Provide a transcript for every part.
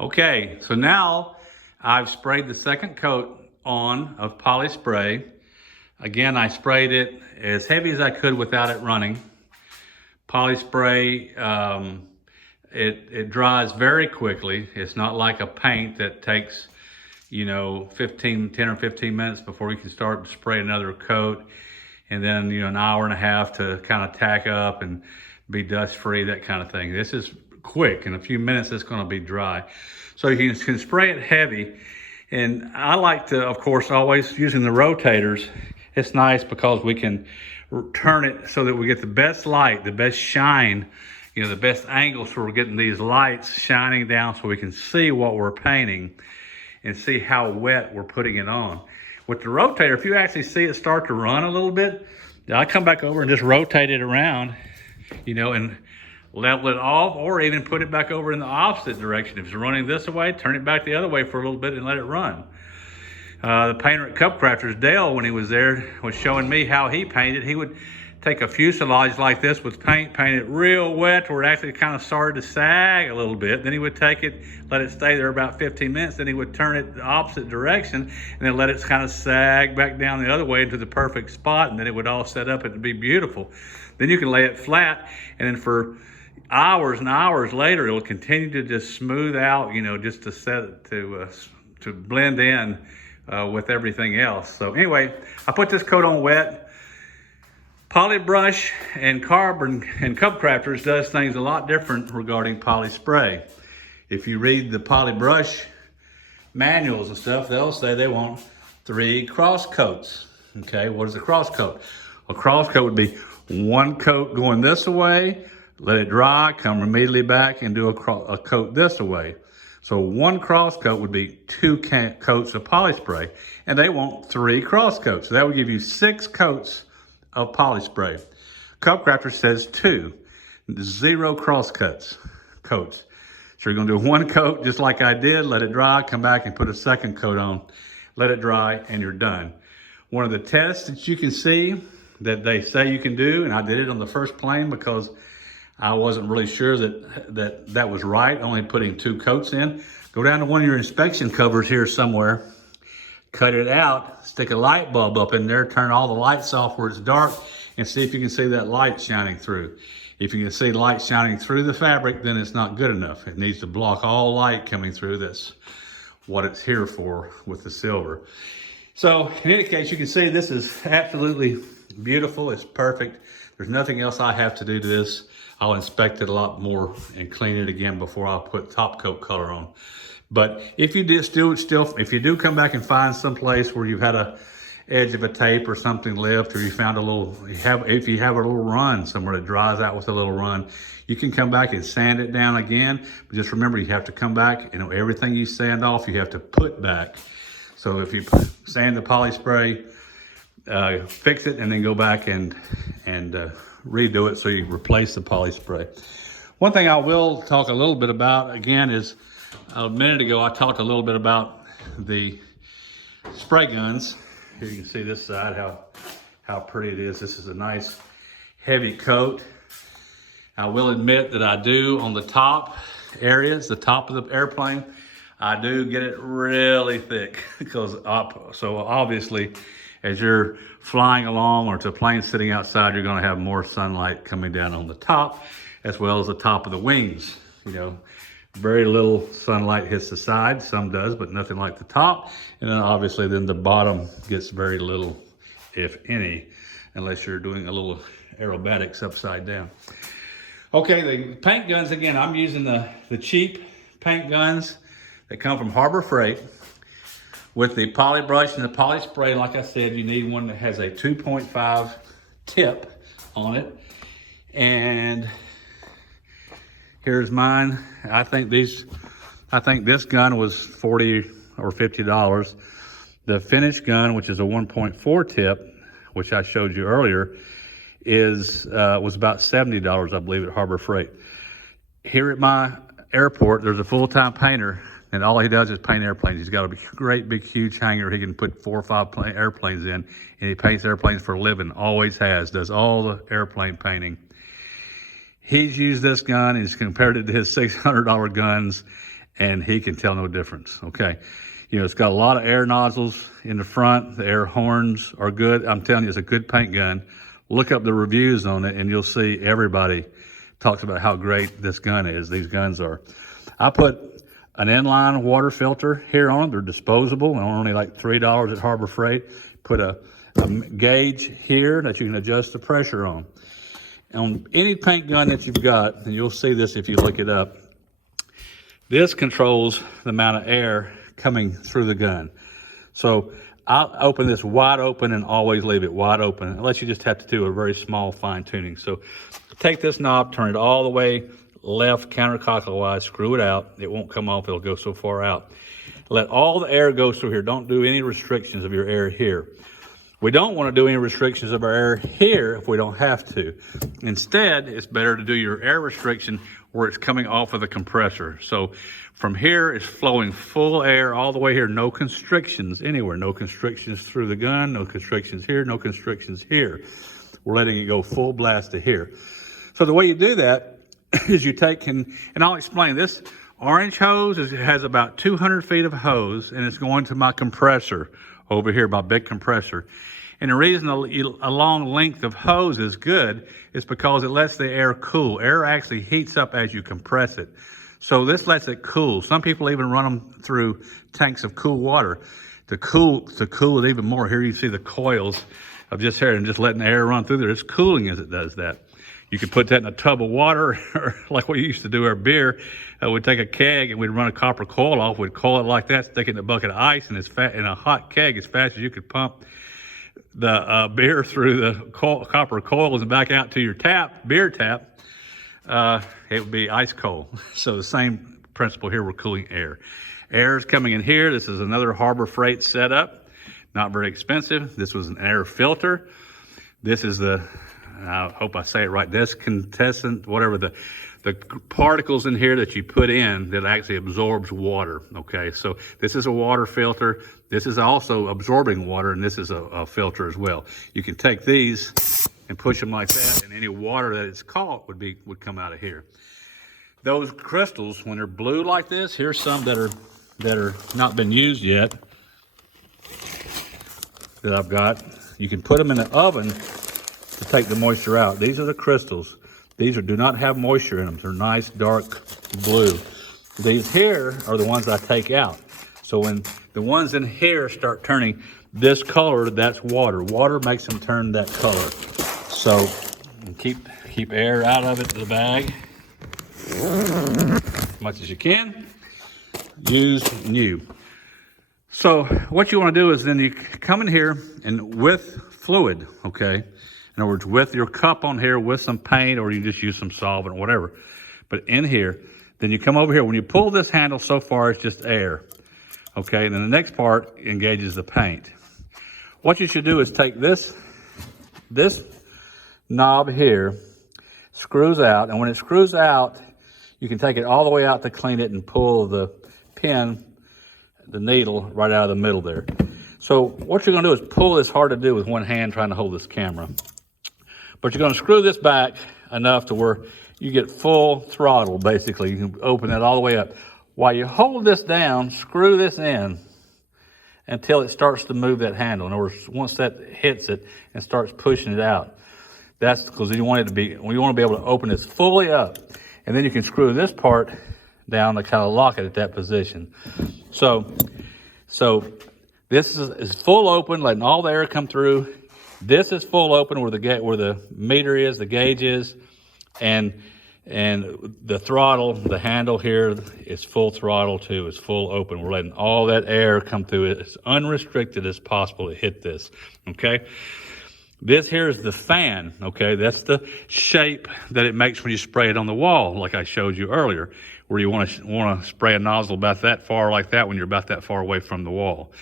Okay, so now I've sprayed the second coat on of poly spray. Again, I sprayed it as heavy as I could without it running. Poly spray, it dries very quickly. It's not like a paint that takes, 10 or 15 minutes before you can start to spray another coat. And then, an hour and a half to kind of tack up and be dust free, that kind of thing. This is quick. In a few minutes, it's going to be dry. So you can spray it heavy. And I like to, of course, always using the rotators. It's nice because we can turn it so that we get the best light, the best shine, the best angle, so we're getting these lights shining down so we can see what we're painting and see how wet we're putting it on. With the rotator, if you actually see it start to run a little bit, I come back over and just rotate it around, and level it off, or even put it back over in the opposite direction. If it's running this way, turn it back the other way for a little bit and let it run. The painter at Cup Crafters, Dale, when he was there, was showing me how he painted. He would take a fuselage like this with paint it real wet where it actually kind of started to sag a little bit. Then he would take it, let it stay there about 15 minutes. Then he would turn it the opposite direction and then let it kind of sag back down the other way into the perfect spot. And then it would all set up and it'd be beautiful. Then you can lay it flat, and then for hours and hours later, it'll continue to just smooth out, just to set it to blend in with everything else. So anyway, I put this coat on wet. Poly brush and carbon and Cup Crafters does things a lot different regarding poly spray. If you read the poly brush manuals and stuff, they'll say they want 3 cross coats. Okay, what is a cross coat? A cross coat would be 1 coat going this way, let it dry, come immediately back and do a coat this way. So 1 cross coat would be 2 coats of poly spray, and they want 3 cross coats. So that would give you 6 coats of poly spray. Cup Crafter says 2, 0 cross coats. So you're gonna do 1 coat just like I did, let it dry, come back and put a second coat on, let it dry, and you're done. One of the tests that you can see that they say you can do, and I did it on the first plane because I wasn't really sure that was right, only putting 2 coats in. Go down to one of your inspection covers here somewhere, cut it out, stick a light bulb up in there, turn all the lights off where it's dark, and see if you can see that light shining through. If you can see light shining through the fabric, then it's not good enough. It needs to block all light coming through. That's what it's here for with the silver. So in any case, you can see this is absolutely beautiful. It's perfect. There's nothing else I have to do to this. I'll inspect it a lot more and clean it again before I put top coat color on. But if you if you do come back and find some place where you've had a edge of a tape or something lift, or you found if you have a little run somewhere that dries out with a little run, you can come back and sand it down again. But just remember, you have to come back, everything you sand off, you have to put back. So if you sand the poly spray, fix it, and then go back and redo it so you replace the poly spray. One thing I will talk a little bit about again is, a minute ago I talked a little bit about the spray guns. Here you can see this side, how pretty it is. This is a nice heavy coat. I will admit that I do on the top areas, the top of the airplane, I do get it really thick so obviously as you're flying along or it's a plane sitting outside, you're gonna have more sunlight coming down on the top as well as the top of the wings. Very little sunlight hits the side, some does, but nothing like the top. And then obviously then the bottom gets very little, if any, unless you're doing a little aerobatics upside down. Okay, the paint guns, again, I'm using the cheap paint guns that come from Harbor Freight. With the poly brush and the poly spray, like I said, you need one that has a 2.5 tip on it. And here's mine. I think this gun was $40 or $50. The finished gun, which is a 1.4 tip, which I showed you earlier, was about $70, I believe, at Harbor Freight. Here at my airport, there's a full-time painter, and all he does is paint airplanes. He's got a great, big, huge hangar he can put 4 or 5 airplanes in, and he paints airplanes for a living, always has, does all the airplane painting. He's used this gun, he's compared it to his $600 guns, and he can tell no difference, okay? You know, it's got a lot of air nozzles in the front. The air horns are good. I'm telling you, it's a good paint gun. Look up the reviews on it, and you'll see everybody talks about how great this gun is, these guns are. I put an inline water filter here on them. They're disposable, and only like $3 at Harbor Freight. Put a gauge here that you can adjust the pressure on. On any paint gun that you've got, and you'll see this if you look it up, this controls the amount of air coming through the gun. So I'll open this wide open and always leave it wide open, unless you just have to do a very small fine tuning. So take this knob, turn it all the way left counterclockwise, screw it out. It won't come off, it'll go so far out. Let all the air go through here. Don't do any restrictions of your air here. We don't want to do any restrictions of our air here if we don't have to. Instead, it's better to do your air restriction where it's coming off of the compressor. So from here, it's flowing full air all the way here. No constrictions anywhere. No constrictions through the gun. No constrictions here. No constrictions here. We're letting it go full blast to here. So the way you do that is you take, and I'll explain this. Orange hose has about 200 feet of hose, and it's going to my compressor over here, my big compressor. And the reason a long length of hose is good is because it lets the air cool. Air actually heats up as you compress it. So this lets it cool. Some people even run them through tanks of cool water to cool it even more. Here you see the coils of just here and just letting the air run through there. It's cooling as it does that. You could put that in a tub of water, or like we used to do our beer. We'd take a keg and we'd run a copper coil off. We'd coil it like that, stick it in a bucket of ice, and in a hot keg as fast as you could pump the beer through the copper coils and back out to your beer tap. It would be ice cold. So the same principle here, we're cooling air. Air is coming in here. This is another Harbor Freight setup. Not very expensive. This was an air filter. This is I hope I say it right, descendant, whatever, the particles in here that you put in that actually absorbs water, okay? So this is a water filter. This is also absorbing water, and this is a filter as well. You can take these and push them like that, and any water that it's caught would come out of here. Those crystals, when they're blue like this, here's some that are not been used yet that I've got. You can put them in the oven to take the moisture out. These are the crystals. These do not have moisture in them. They're nice dark blue. These here are the ones I take out. So when the ones in here start turning this color, that's water. Water makes them turn that color. So keep air out of it, the bag, as much as you can. Use new. So what you want to do is then you come in here and with fluid, okay? In other words, with your cup on here, with some paint, or you just use some solvent or whatever. But in here, then you come over here. When you pull this handle so far, it's just air. Okay, and then the next part engages the paint. What you should do is take this knob here, screws out, and when it screws out, you can take it all the way out to clean it and pull the pin, the needle, right out of the middle there. So what you're gonna do is pull this, hard to do with one hand trying to hold this camera. But you're gonna screw this back enough to where you get full throttle, basically. You can open it all the way up. While you hold this down, screw this in until it starts to move that handle. In other words, once that hits it and starts pushing it out, that's because you want to be able to open this fully up. And then you can screw this part down to kind of lock it at that position. So this is full open, letting all the air come through. This is full open where the meter is, the gauge is, and the throttle, the handle here is full throttle too. It's full open. We're letting all that air come through it as unrestricted as possible to hit this, okay? This here is the fan, okay? That's the shape that it makes when you spray it on the wall, like I showed you earlier, where you want to spray a nozzle about that far like that when you're about that far away from the wall.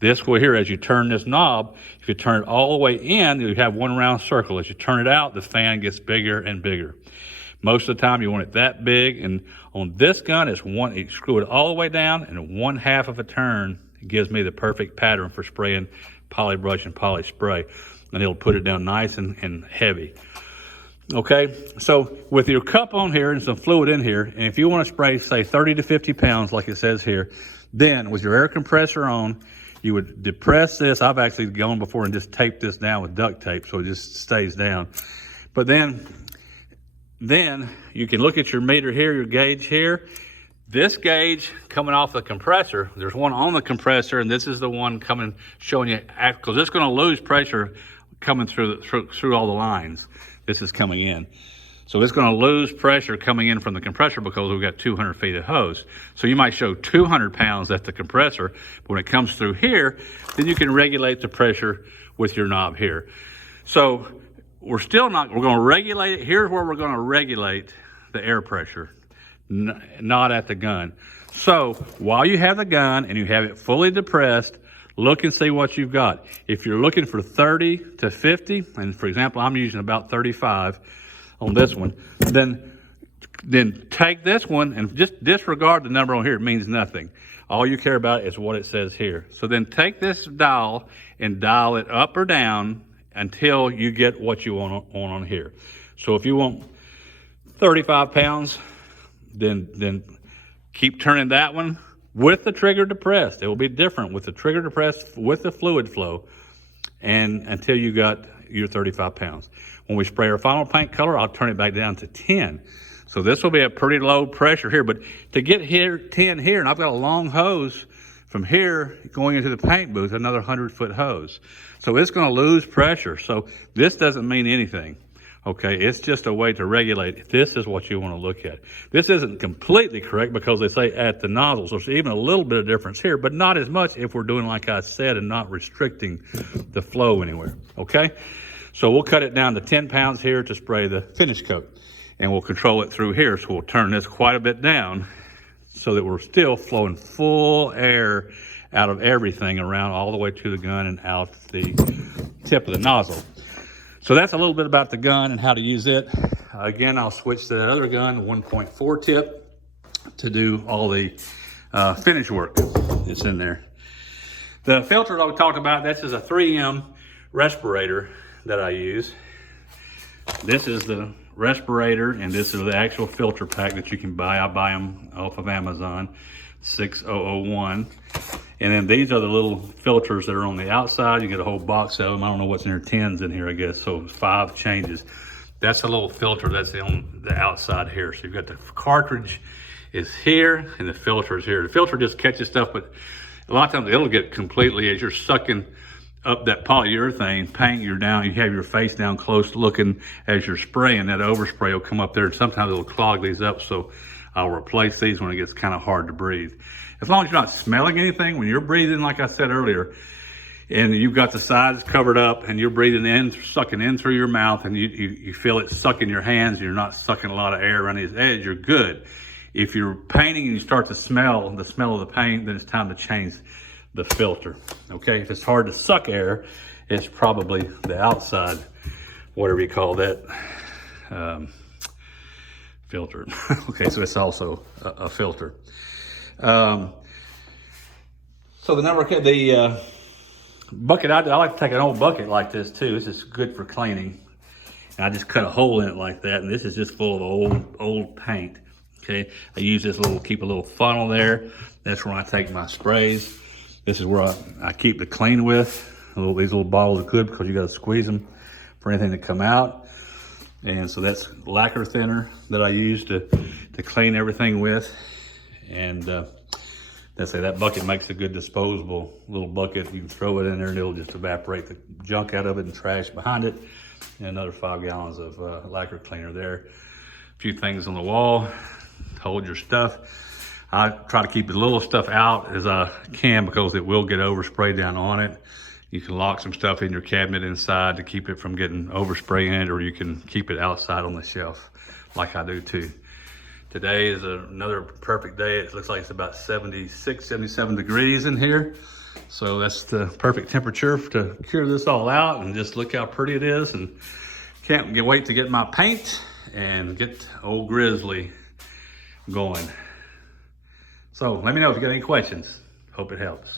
This will here, as you turn this knob, if you turn it all the way in, you have one round circle. As you turn it out, the fan gets bigger and bigger. Most of the time you want it that big, and on this gun, you screw it all the way down, and 1/2 of a turn gives me the perfect pattern for spraying poly brush and poly spray, and it'll put it down nice and heavy. Okay, so with your cup on here and some fluid in here, and if you want to spray, say 30 to 50 pounds like it says here, then with your air compressor on, you would depress this. I've actually gone before and just taped this down with duct tape so it just stays down. But then you can look at your meter here, your gauge here. This gauge coming off the compressor, there's one on the compressor, and this is the one coming showing you, because it's going to lose pressure coming through all the lines. This is coming in. So it's going to lose pressure coming in from the compressor because we've got 200 feet of hose. So you might show 200 pounds at the compressor, but when it comes through here, then you can regulate the pressure with your knob here. So we're going to regulate it. Here's where we're going to regulate the air pressure, not at the gun. So while you have the gun and you have it fully depressed, look and see what you've got. If you're looking for 30 to 50, and for example, I'm using about 35 on this one, then take this one and just disregard the number on here. It means nothing. All you care about is what it says here. So then take this dial and dial it up or down until you get what you want on here. So if you want 35 pounds, then keep turning that one with the trigger depressed. It will be different with the trigger depressed with the fluid flow, and until you got your 35 pounds. When we spray our final paint color, I'll turn it back down to 10. So this will be a pretty low pressure here, but to get here 10 here, and I've got a long hose from here going into the paint booth, another 100-foot hose. So it's going to lose pressure. So this doesn't mean anything. Okay, it's just a way to regulate. This is what you want to look at. This isn't completely correct because they say at the nozzles. There's even a little bit of difference here, but not as much if we're doing like I said and not restricting the flow anywhere. Okay, so we'll cut it down to 10 pounds here to spray the finish coat, and we'll control it through here. So we'll turn this quite a bit down so that we're still flowing full air out of everything around all the way to the gun and out the tip of the nozzle. So that's a little bit about the gun and how to use it. Again, I'll switch to that other gun, 1.4 tip, to do all the finish work that's in there. The filter that we talked about, this is a 3M respirator that I use. This is the respirator, and this is the actual filter pack that you can buy. I buy them off of Amazon, 6001. And then these are the little filters that are on the outside. You get a whole box of them. I don't know what's in there, 10s in here, I guess. So 5 changes. That's a little filter that's on the outside here. So you've got the cartridge is here and the filter is here. The filter just catches stuff, but a lot of times it'll get completely, as you're sucking up that polyurethane paint, you have your face down close looking as you're spraying. That overspray will come up there. Sometimes it'll clog these up, so I'll replace these when it gets kind of hard to breathe. As long as you're not smelling anything, when you're breathing, like I said earlier, and you've got the sides covered up and you're breathing in, sucking in through your mouth, and you feel it sucking your hands, and you're not sucking a lot of air around these edges, you're good. If you're painting and you start to smell the smell of the paint, then it's time to change the filter. Okay, if it's hard to suck air, it's probably the outside, whatever you call that, filter. Okay, so it's also a filter. So the bucket, I like to take an old bucket like this too. This is good for cleaning. And I just cut a hole in it like that, and this is just full of old paint. Okay, I use this keep a little funnel there. That's where I take my sprays. This is where I keep the clean with. These little bottles are good because you got to squeeze them for anything to come out. And so that's lacquer thinner that I use to clean everything with. And that bucket makes a good disposable little bucket. You can throw it in there and it'll just evaporate the junk out of it and trash behind it. And another 5 gallons of lacquer cleaner there. A few things on the wall to hold your stuff. I try to keep as little stuff out as I can because it will get oversprayed down on it. You can lock some stuff in your cabinet inside to keep it from getting overspray in it, or you can keep it outside on the shelf like I do too. Today is another perfect day. It looks like it's about 76, 77 degrees in here. So that's the perfect temperature to cure this all out, and just look how pretty it is. And can't wait to get my paint and get old Grizzly going. So let me know if you got any questions. Hope it helps.